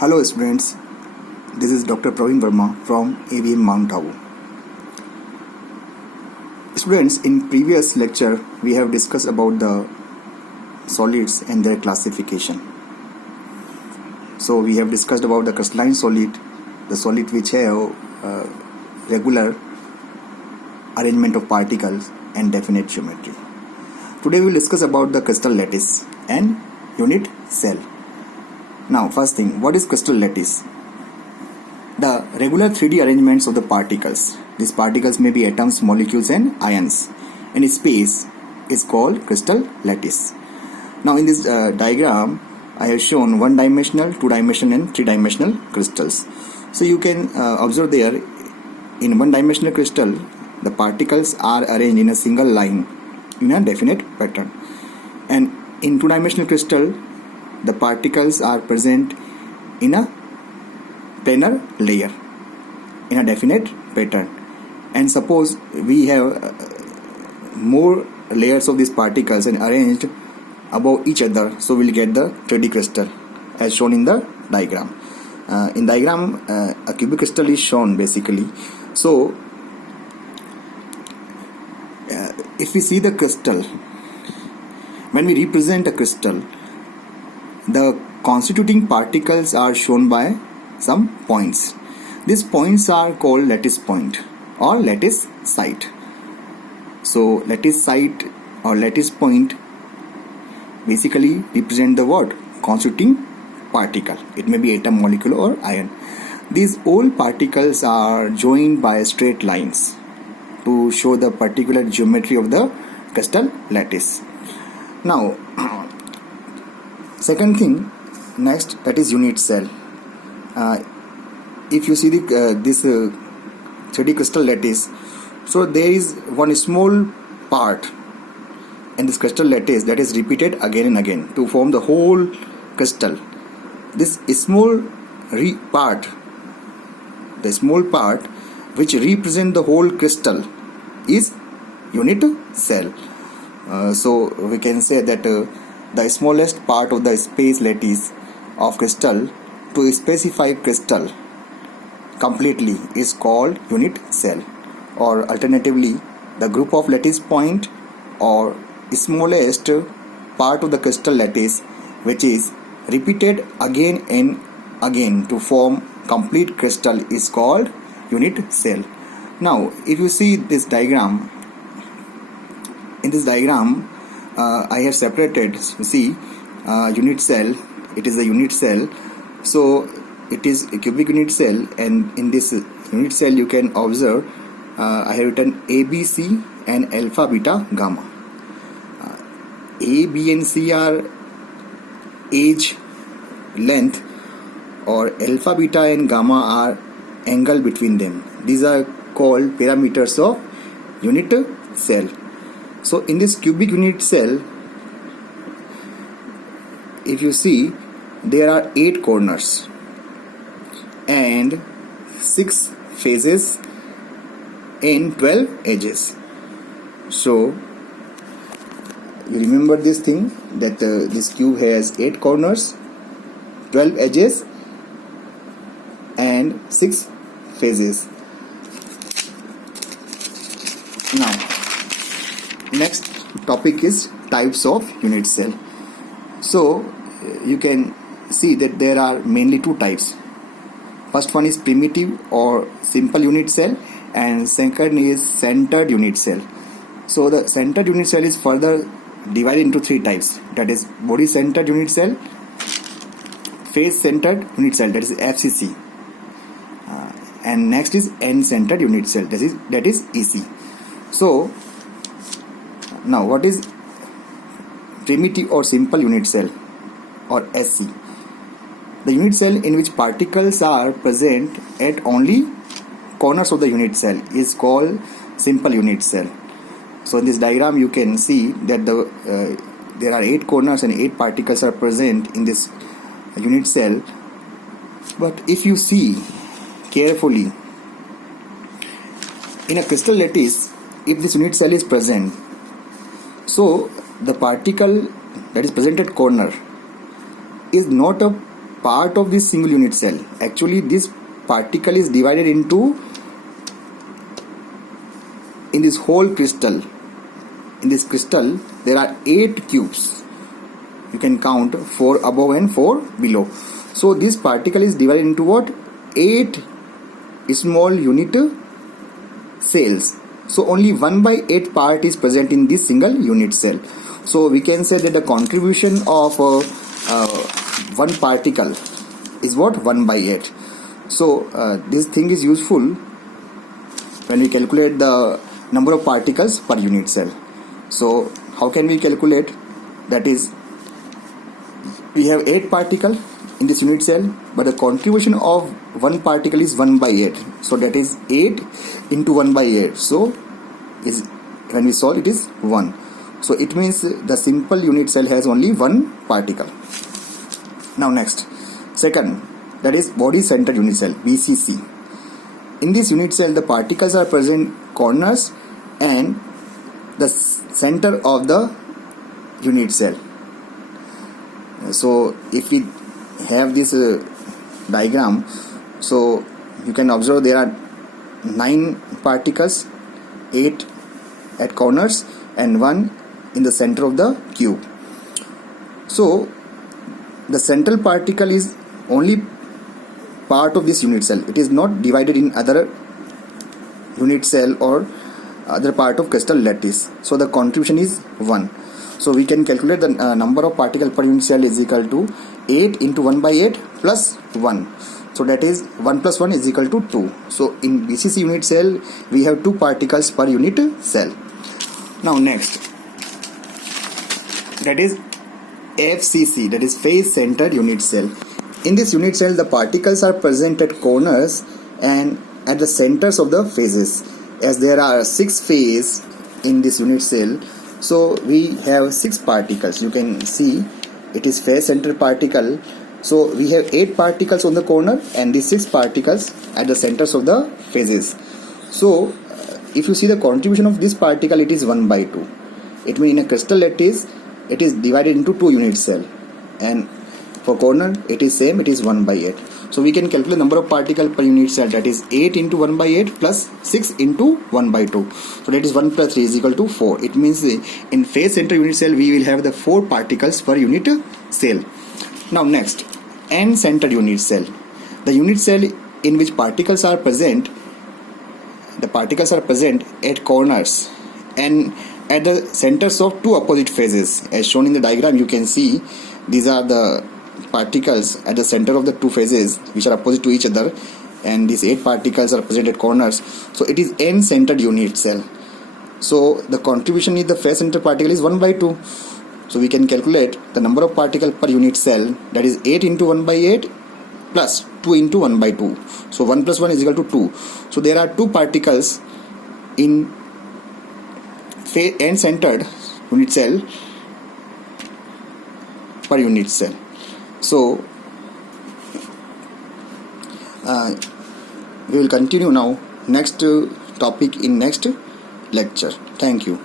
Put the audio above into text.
Hello students, this is Dr. Praveen Verma from AVM Mount Abu. Students, in previous lecture we have discussed about the solids and their classification. So we have discussed about the crystalline solid, the solid which have regular arrangement of particles and definite geometry. Today we will discuss about the crystal lattice and unit cell. Now, first thing, what is crystal lattice? The regular 3D arrangements of the particles. These particles may be atoms, molecules and ions. In space is called crystal lattice. Now in this diagram, I have shown one-dimensional, two-dimensional and three-dimensional crystals. So you can observe there, in one-dimensional crystal, the particles are arranged in a single line in a definite pattern. And in two-dimensional crystal, the particles are present in a planar layer in a definite pattern. And suppose we have more layers of these particles and arranged above each other, so we'll get the 3D crystal as shown in the diagram. In diagram, a cubic crystal is shown basically. So if we see the crystal, when we represent a crystal, the constituting particles are shown by some points. These points are called lattice point or lattice site. So lattice site or lattice point basically represent the what? Constituting particle. It may be atom, molecule or ion. These all particles are joined by straight lines to show the particular geometry of the crystal lattice. Now, second thing, next, that is unit cell. If you see this 3D crystal lattice, so there is one small part in this crystal lattice that is repeated again and again to form the whole crystal. This small part, the small part which represent the whole crystal is unit cell. So we can say that the smallest part of the space lattice of crystal to specify crystal completely is called unit cell, or alternatively the group of lattice point or smallest part of the crystal lattice which is repeated again and again to form complete crystal is called unit cell. Now if you see this diagram, in this diagram I have separated, you see unit cell, it is the unit cell. So it is a cubic unit cell, and in this unit cell you can observe I have written A, B, C and alpha, beta, gamma. A, B and C are age, length, or alpha, beta and gamma are angle between them. These are called parameters of unit cell. So in this cubic unit cell, if you see, there are 8 corners and 6 faces and 12 edges. So you remember this thing, that this cube has 8 corners, 12 edges and 6 faces. Now next topic is types of unit cell. So you can see that there are mainly 2 types. First one is primitive or simple unit cell, and second is centered unit cell. So the centered unit cell is further divided into 3 types, that is body centered unit cell, face centered unit cell, that is FCC, and next is end centered unit cell, that is EC. So now what is primitive or simple unit cell or SC? The unit cell in which particles are present at only corners of the unit cell is called simple unit cell. So in this diagram you can see that there are 8 corners and 8 particles are present in this unit cell. But if you see carefully, in a crystal lattice, if this unit cell is present, so the particle that is present at corner is not a part of this single unit cell. Actually, this particle is divided into, in this whole crystal, in this crystal there are 8 cubes. You can count 4 above and 4 below. So this particle is divided into what? 8 small unit cells. So only 1/8 part is present in this single unit cell. So we can say that the contribution of one particle is what? 1/8. So this thing is useful when we calculate the number of particles per unit cell. So how can we calculate? That is, we have 8 particles in this unit cell, but the contribution of one particle is 1/8. So that is 8 into 1/8. So is, when we solve, it is 1. So it means the simple unit cell has only one particle. Now next, second, that is body center unit cell, BCC. In this unit cell, the particles are present corners and the center of the unit cell. So if we have this diagram, so you can observe there are 9 particles, 8 at corners and 1 in the center of the cube. So the central particle is only part of this unit cell. It is not divided in other unit cell or other part of crystal lattice. So the contribution is 1. So we can calculate the number of particle per unit cell is equal to 8 into 1/8 plus 1. So that is 1 plus 1 is equal to 2. So in BCC unit cell, we have 2 particles per unit cell. Now next, that is FCC, that is face centered unit cell. In this unit cell, the particles are present at corners and at the centers of the phases. As there are 6 phases in this unit cell, so we have 6 particles. You can see it is face centered particle. So we have 8 particles on the corner and these 6 particles at the centers of the phases. So if you see the contribution of this particle, it is 1/2. It means in a crystal lattice, it is divided into 2 unit cell, and for corner it is same, it is 1/8. So we can calculate number of particle per unit cell, that is 8 into 1/8 plus 6 into 1/2. So that is 1 plus 3 is equal to 4. It means in face center unit cell we will have the 4 particles per unit cell. Now next, end center unit cell. The unit cell in which particles are present, the particles are present at corners and at the centers of 2 opposite phases. As shown in the diagram, you can see these are the particles at the center of the 2 phases which are opposite to each other, and these 8 particles are present at corners. So it is end centered unit cell. So the contribution in the face center particle is 1/2. So we can calculate the number of particles per unit cell, that is 8 into 1/8 plus 2 into 1/2. So 1 plus 1 is equal to 2. So there are 2 particles in end centered unit cell per unit cell. So we will continue now next topic in next lecture. Thank you.